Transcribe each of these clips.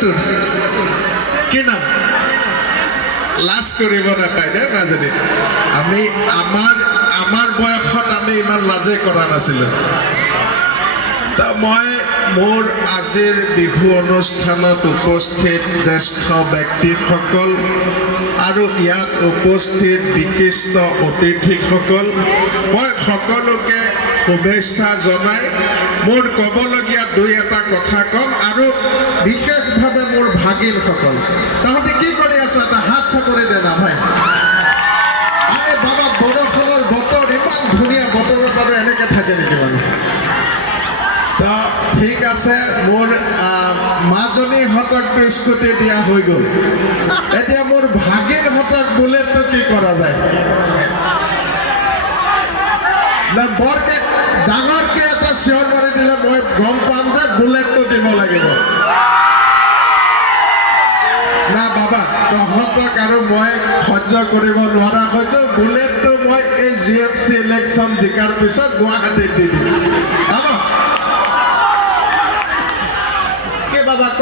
তোৰ কি নাম লাজ কৰিব নাপায় দে মাজনী আমি আমাৰ বয়সত আমি ইমান লাজে কৰা নাছিলোঁ মই মোৰ আজিৰ বিহু অনুষ্ঠানত উপস্থিত জ্যেষ্ঠ ব্যক্তিসকল আৰু ইয়াত উপস্থিত বিশিষ্ট অতিথিসকল মই সকলোকে শুভেচ্ছা জনাই মোৰ ক'বলগীয়া দুই এটা কথা ক'ম আৰু বিশেষভাৱে মোৰ ভাগিনসকল তাহঁতে কি কৰি আছে এটা হাত চাপৰি দে না ভাই আৰে বাবা বৰষুণৰ বতৰ ইমান ধুনীয়া বতৰত আৰু এনেকৈ থাকে নেকি মানুহ তো ঠিক আছে মোৰ মাজনীহঁতকতো স্কুটি দিয়া হৈ গ'ল এতিয়া মোৰ ভাগিনহঁতক বুলেটটো কি কৰা যায় না বৰকে ডাঙৰকে এটা চিঞৰ মাৰি দিলে মই গম পাম যে বুলেটটো দিব লাগিব না বাবা তহঁতক আৰু মই সহ্য কৰিব নোৱাৰা হৈছোঁ বুলেটটো মই এই GMC ইলেকশ্যন জিকাৰ পিছত গুৱাহাটীত দি দিম বাবা ক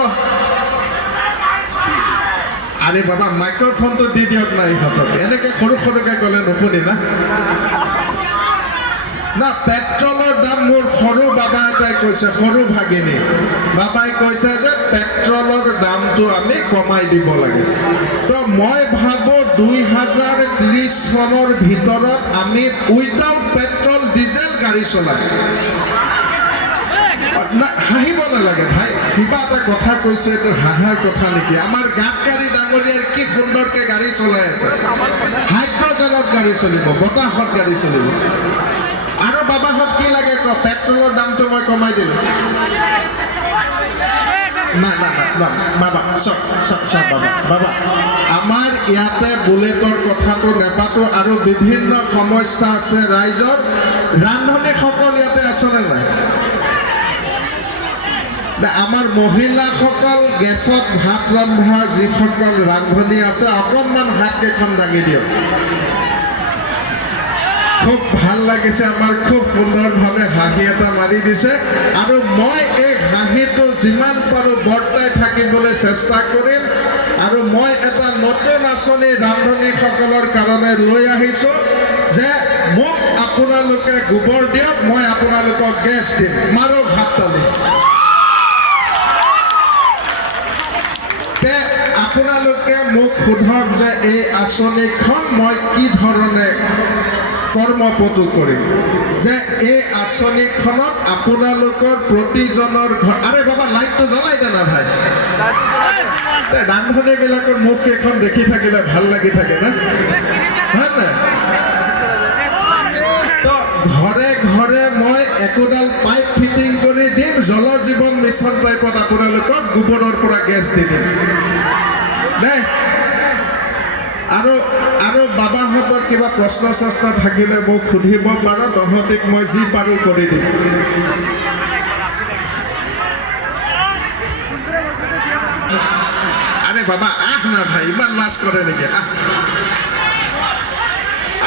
আৰে বাবা মাইক্ৰোফোনটো দি দিয়ক না ইহঁতক এনেকে সৰু সৰুকে ক'লে নুশুনি না পেট্ৰলৰ দাম মোৰ সৰু বাবা এটাই কৈছে সৰু ভাগিনী বাবাই কৈছে যে পেট্ৰলৰ দামটো আমি কমাই দিব লাগে তো মই ভাবোঁ 2030 চনৰ ভিতৰত আমি উইদাউট পেট্ৰল ডিজেল গাড়ী চলাই না হাঁহিব নালাগে ভাই কিবা এটা কথা কৈছে এইটো হাঁহাৰ কথা নেকি আমাৰ গাঁতগাড়ী ডাঙৰীয়াৰ কি সুন্দৰকৈ গাড়ী চলাই আছে হাইড্ৰজেনত গাড়ী চলিব বতাহত গাড়ী চলিব আৰু বাবাহঁত কি লাগে ক পেট্ৰলৰ দামটো মই কমাই দিলোঁ না না না বাবা বাবা আমাৰ ইয়াতে বুলেটৰ কথাটো নেপাতো আৰু বিভিন্ন সমস্যা আছে ৰাইজৰ ৰান্ধনীসকল ইয়াতে আছেনে নাই আমাৰ মহিলাসকল গেছত ভাত ৰন্ধা যিসকল ৰান্ধনী আছে অকণমান হাতকেইখন দাঙি দিয়ক খুব ভাল লাগিছে আমাৰ খুব সুন্দৰভাৱে হাঁহি এটা মাৰি দিছে আৰু মই এই হাঁহিটো যিমান পাৰোঁ বৰ্তাই থাকিবলৈ চেষ্টা কৰিম আৰু মই এটা নতুন আঁচনি ৰান্ধনীসকলৰ কাৰণে লৈ আহিছোঁ যে মোক আপোনালোকে গোবৰ দিয়ক মই আপোনালোকক গেছ দিম মাৰো ভাত তালি আপোনালোকে মোক সোধক যে এই আঁচনিখন মই কি ধৰণে কৰ্মপটু কৰিম যে এই আঁচনিখনত আপোনালোকৰ প্ৰতিজনৰ ঘৰ আৰে বাবা লাইটটো জ্বলাই দে না ভাই ৰান্ধনীবিলাকৰ মুখকেইখন দেখি থাকিলে ভাল লাগি থাকে না হয় নাই তো ঘৰে ঘৰে মই একোডাল পাইপ ফিটিং কৰি দিম জল জীৱন মিছন টাইপত আপোনালোকক গোবৰৰ পৰা গেছ দি দিম দেই আৰু বাবাহঁতৰ কিবা প্ৰশ্ন চশ্ন থাকিলে মোক সুধিব পাৰ তহঁতিক মই যি পাৰোঁ কৰি দিম আৰে বাবা আহ না ভাই ইমান লাজ কৰে নেকি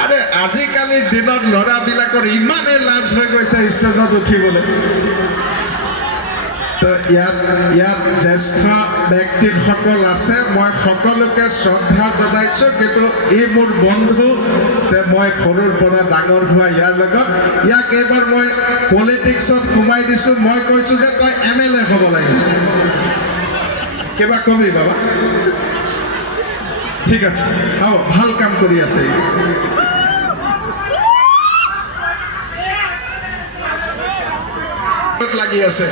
আৰে আজিকালিৰ দিনত ল'ৰাবিলাকৰ ইমানেই লাজ হৈ গৈছে ষ্টেজত উঠিবলৈ তো ইয়াত জ্যেষ্ঠ ব্যক্তিসকল আছে মই সকলোকে শ্ৰদ্ধা জনাইছোঁ কিন্তু এই মোৰ বন্ধু মই সৰুৰ পৰা ডাঙৰ হোৱা ইয়াৰ লগত ইয়াক এইবাৰ মই পলিটিক্সত সোমাই দিছোঁ মই কৈছোঁ যে তই MLA হ'ব লাগিব কিবা কবি বাবা ঠিক আছে হ'ব ভাল কাম কৰি আছে লাগি আছে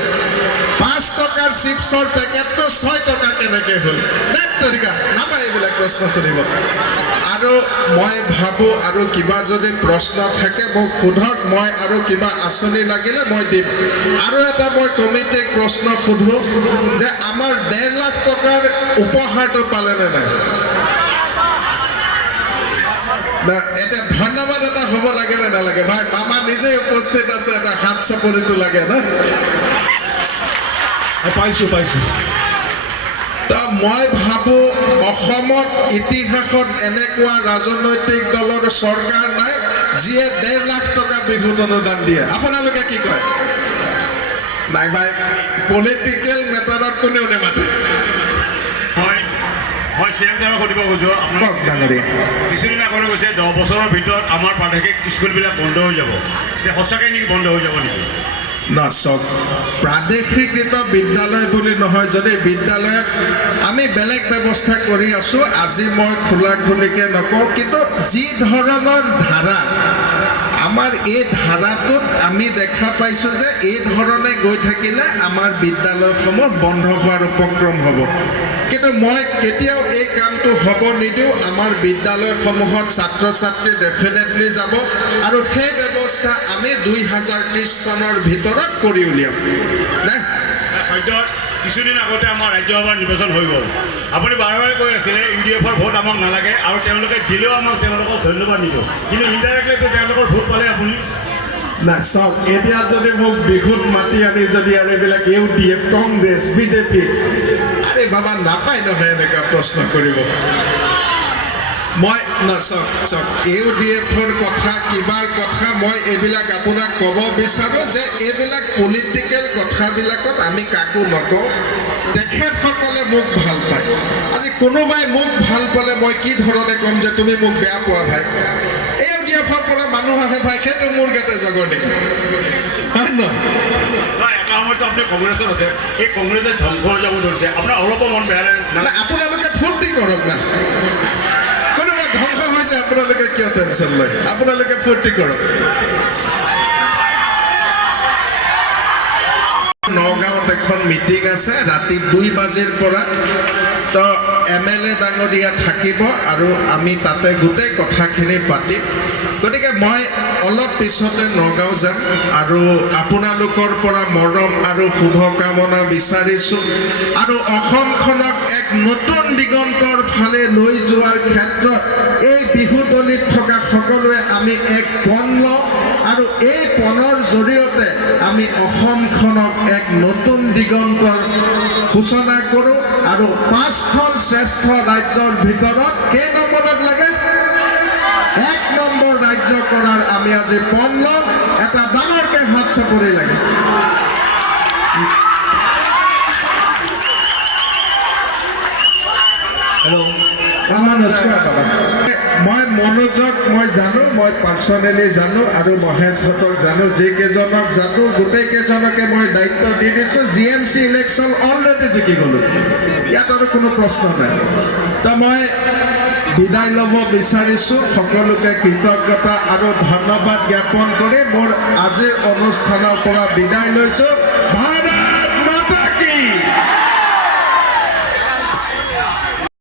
5 টকাৰ চিপছৰ পেকেটটো 6 টকা কেনেকৈ হ'ল তৰিকা নাপায় এইবিলাক প্ৰশ্ন কৰিব আৰু মই ভাবোঁ আৰু কিবা যদি প্ৰশ্ন থাকে মোক সোধক মই আৰু কিবা আঁচনি লাগিলে মই দিম আৰু এটা মই কমিটিক প্ৰশ্ন সোধোঁ যে আমাৰ 1.5 লাখ টকাৰ উপহাৰটো পালেনে নাই এতিয়া ধন্যবাদ এটা হ'ব লাগে নে নালাগে ভাই মামা নিজে উপস্থিত আছে এটা হাত চাপৰিটো লাগে না পাইছোঁ মই ভাবোঁ অসমত ইতিহাসত এনেকুৱা ৰাজনৈতিক দলৰ চৰকাৰ নাই যিয়ে 1.5 লাখ টকা বিহুত অনুদান দিয়ে আপোনালোকে কি কয় নাই ভাই পলিটিকেল মেটাৰত কোনেও নেমাতে মই চিএম ছাৰক সুধিব খোজোঁ আপোনাক ডাঙৰীয়া কিছুদিন আগতে কৈছে 10 বছৰৰ ভিতৰত আমাৰ প্ৰাদেশিক স্কুলবিলাক বন্ধ হৈ যাব যে সঁচাকৈ নেকি বন্ধ হৈ যাব নেকি না চাওক প্ৰাদেশিকৃত বিদ্যালয় বুলি নহয় যদি বিদ্যালয়ত আমি বেলেগ ব্যৱস্থা কৰি আছোঁ আজি মই খোলাখুলিকৈ নকওঁ কিন্তু যি ধৰণৰ ধাৰা আমাৰ এই ধাৰাটোত আমি দেখা পাইছোঁ যে এই ধৰণে গৈ থাকিলে আমাৰ বিদ্যালয়সমূহ বন্ধ হোৱাৰ উপক্ৰম হ'ব কিন্তু মই কেতিয়াও এই কামটো হ'ব নিদিওঁ আমাৰ বিদ্যালয়সমূহত ছাত্ৰ ছাত্ৰী ডেফিনেটলি যাব আৰু সেই ব্যৱস্থা আমি 2030 চনৰ ভিতৰত কৰি উলিয়াম সদ্য কিছুদিন আগতে আমাৰ ৰাজ্যসভাৰ নিৰ্বাচন হৈ গ'ল আপুনি বাৰে বাৰে কৈ আছিলে UDFৰ ভোট আমাক নালাগে আৰু তেওঁলোকে দিলেও আমাক তেওঁলোকক ধন্যবাদ নিদিওঁ কিন্তু ইনডাইৰেক্টলি তেওঁলোকৰ ভোট পালে আপুনি না চাওক এতিয়া যদি মোক বিহুত মাতি আনি যদি আৰু এইবিলাক UDF কংগ্ৰেছ বিজেপি আৰে বাবা নাপায় নহয় এনেকুৱা প্ৰশ্ন কৰিব মই না চাওক UDFৰ কথা কিবাৰ কথা মই এইবিলাক আপোনাক ক'ব বিচাৰোঁ যে এইবিলাক পলিটিকেল কথাবিলাকত আমি কাকো নকওঁ তেখেতসকলে মোক ভাল পায় আজি কোনোবাই মোক ভাল পালে মই কি ধৰণে ক'ম যে তুমি মোক বেয়া পোৱা ভাই এই UDFৰ পৰা মানুহ আহে ভাই সেইটো মোৰ গাতে জগৰ নেকি হয় নহয় এটা সময়তো আপুনি কংগ্ৰেছত আছে এই কংগ্ৰেছে ধ্বংস হৈ যাব ধৰিছে আপোনাৰ অলপো মন বেয়া লাগে আপোনালোকে ফূৰ্তি কৰক না কোনোবা ধ্বংস হৈছে আপোনালোকে কিয় টেনশ্যন লয় আপোনালোকে ফূৰ্তি কৰক নগাঁৱত এখন মিটিং আছে ৰাতি 2 বাজিৰ পৰা তো MLA ডাঙৰীয়া থাকিব আৰু আমি তাতে গোটেই কথাখিনি পাতিম গতিকে মই অলপ পিছতে নগাঁও যাম আৰু আপোনালোকৰ পৰা মৰম আৰু শুভকামনা বিচাৰিছোঁ আৰু অসমখনক এক নতুন দিগন্তৰ ফালে লৈ যোৱাৰ ক্ষেত্ৰত এই বিহুতলিত থকা সকলোৱে আমি এক পণ লওঁ আৰু এই পণৰ জৰিয়তে আমি অসমখনক এক নতুন দিগন্তৰ সূচনা কৰোঁ আৰু 5খন শ্ৰেষ্ঠ ৰাজ্যৰ ভিতৰত কেই নম্বৰত লাগে 1 নম্বৰ ৰাজ্য কৰাৰ আমি আজি পণ লওঁ এটা ডাঙৰকৈ হাত চাপৰি লাগে মই মনোযোগ মই জানো মই পাৰ্চনেলি জানো আৰু মহেশহঁতক জানো যিকেইজনক জানো গোটেইকেইজনকে মই দায়িত্ব দি দিছোঁ GMC ইলেকশ্যন অলৰেডি জিকি গ'লোঁ ইয়াত আৰু কোনো প্ৰশ্ন নাই তো মই বিদায় ল'ব বিচাৰিছোঁ সকলোকে কৃতজ্ঞতা আৰু ধন্যবাদ জ্ঞাপন কৰি মোৰ আজিৰ অনুষ্ঠানৰ পৰা বিদায় লৈছোঁ